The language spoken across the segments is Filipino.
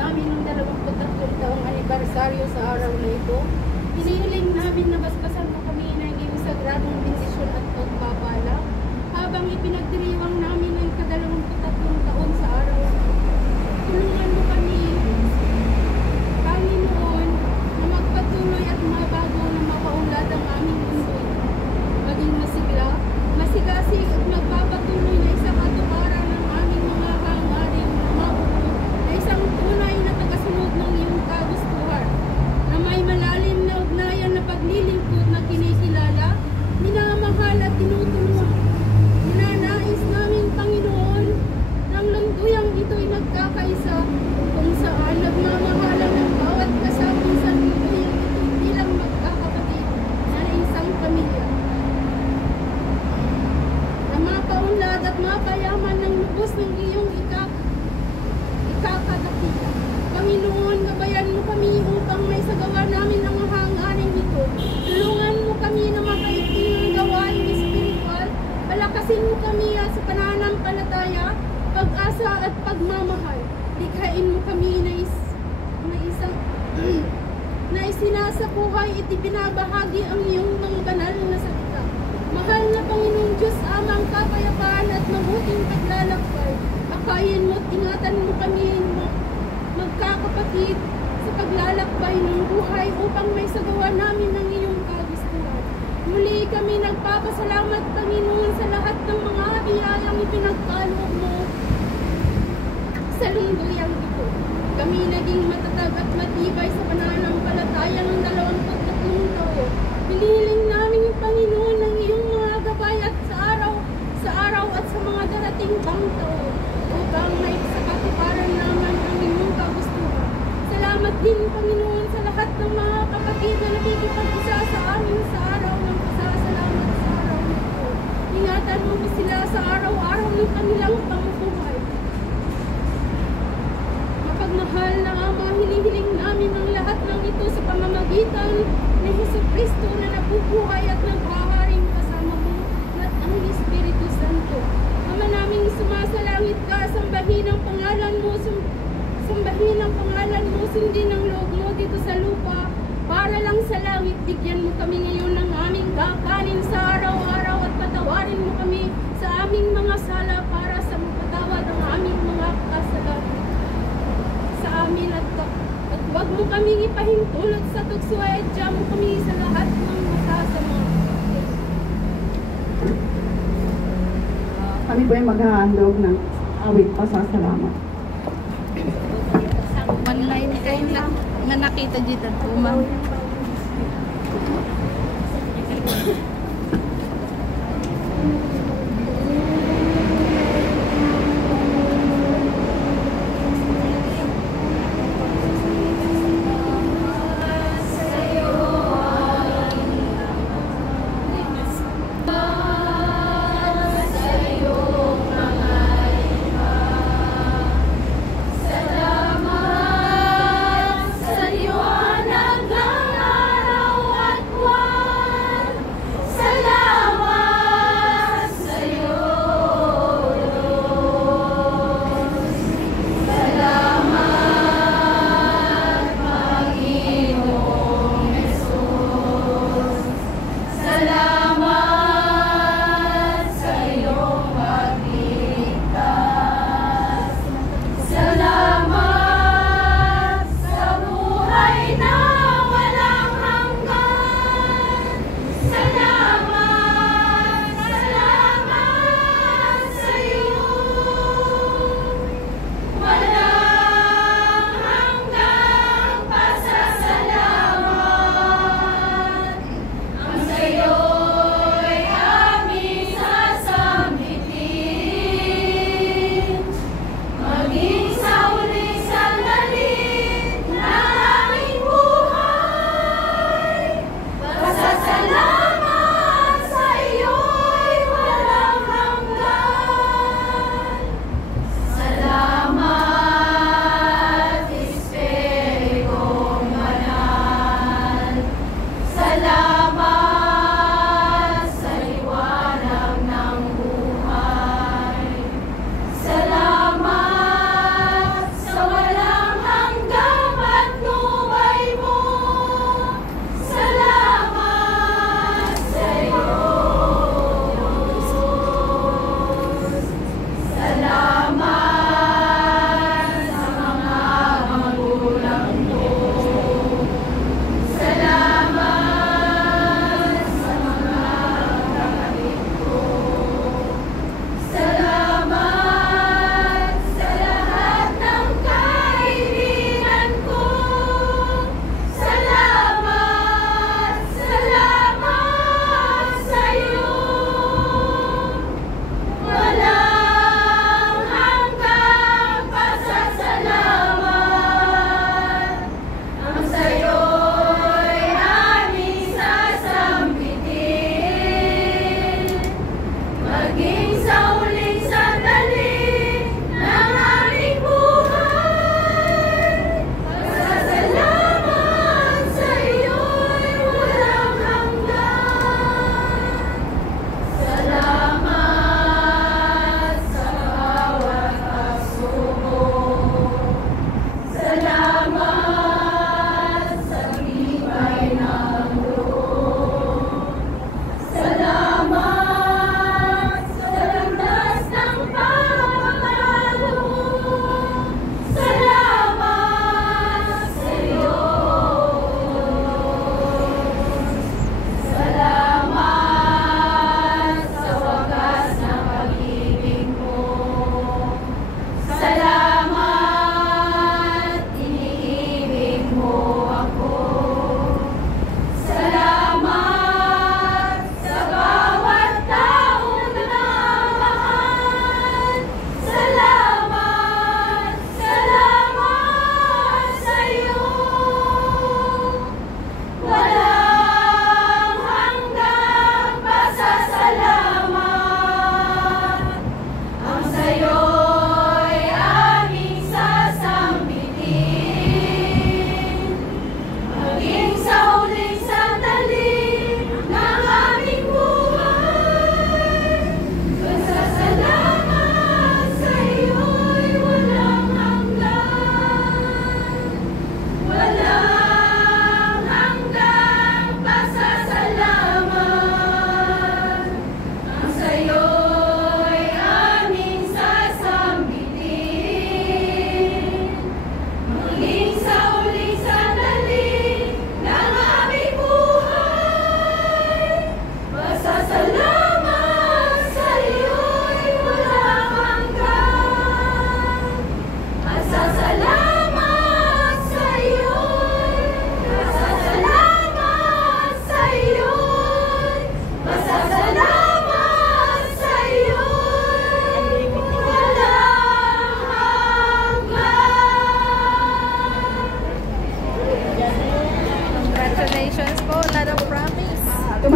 namin ng 23 taong anibersaryo sa araw na ito. Hinihiling namin na basbasan mo kami ng iyong sagradong bendisyon at pagpapala habang ipinagdiriwang namin ang 23 taon sa araw na ito. Tulungan mo kami, Panginoon, na magpatuloy at mabago na mapaunlad ang aming mundo. Maging masigla, masigasig at magpapatuloy na isang katuparan ng aming mga hangarin na mabuo na isang tunay na tagasunod ng iyong kagustuhan, na may malalim na ugnayan na paglilingkod na kinikilala, minamahal at tinutulungan. Ninanais namin, Panginoon, ng lunduyang ito'y nagkakaisa kung saan nagmamahalan ng bawat kasama sa lunduyang ito'y bilang magkakapatid na isang pamilya, na mapaunlad at mapayaman ng lubos ng iyong ikakadakila. Panginoon, gabayan mo kami upang may sagawa namin ang hangarin ito. Tulungan mo kami na makaigting ang gawain espiritual. Palakasin mo kami sa pananampalataya, pag-asa at pagmamahal. Likhain mo kami na isang na isinasabuhay at ibinabahagi ang iyong mga banal na salita. Mahal na Panginoong Diyos, amang kapayapaan at mabuting paglalakbay. Akayin mo at ingatan mo kami magkakapatid sa paglalakbay ng buhay upang may sagawa namin ng iyong kagustuhan. Muli kami nagpapasalamat, Panginoon, sa lahat ng mga biyayang ipinagkaloob mo sa lunduyang ito. Kami naging matatag at matibay sa pananampalataya ng 23 taon. Piniling namin, Panginoon, ng iyong mga gabay at sa araw at sa mga darating pang taon upang may sa katuparan naman ang iyong kagustuhan. Salamat din, Panginoon, sa lahat ng mga kapatid na nakikipag-isa sa amin sa araw ng pasasalamat sa araw na ito. Ingatan mo sila sa araw-araw ng kanilang pamumuhay. Mapagmahal na Ama, hinihiling namin ang lahat ng ito sa pamamagitan ni Jesucristo na nabubuhay at naghaharing kasama mo at ang Espiritu Santo. Ama naming sumasalangit ka, sambahin ang pangalan mo, sundin ang loob mo dito sa lupa para lang sa langit. Bigyan mo kami ngayon ng aming kakanin sa araw-araw at patawarin mo kami sa aming mga sala para sa mapatawad ang aming mga kasalanan sa amin at huwag mo kaming ipahintulot sa tukso at diyan mo kami sa lahat ng masasama. Kami po ay maghahandog ng awit pasasalamat. Online kayo na nakita dito po, ma'am.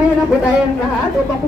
Sumayo na po tayong lahat upang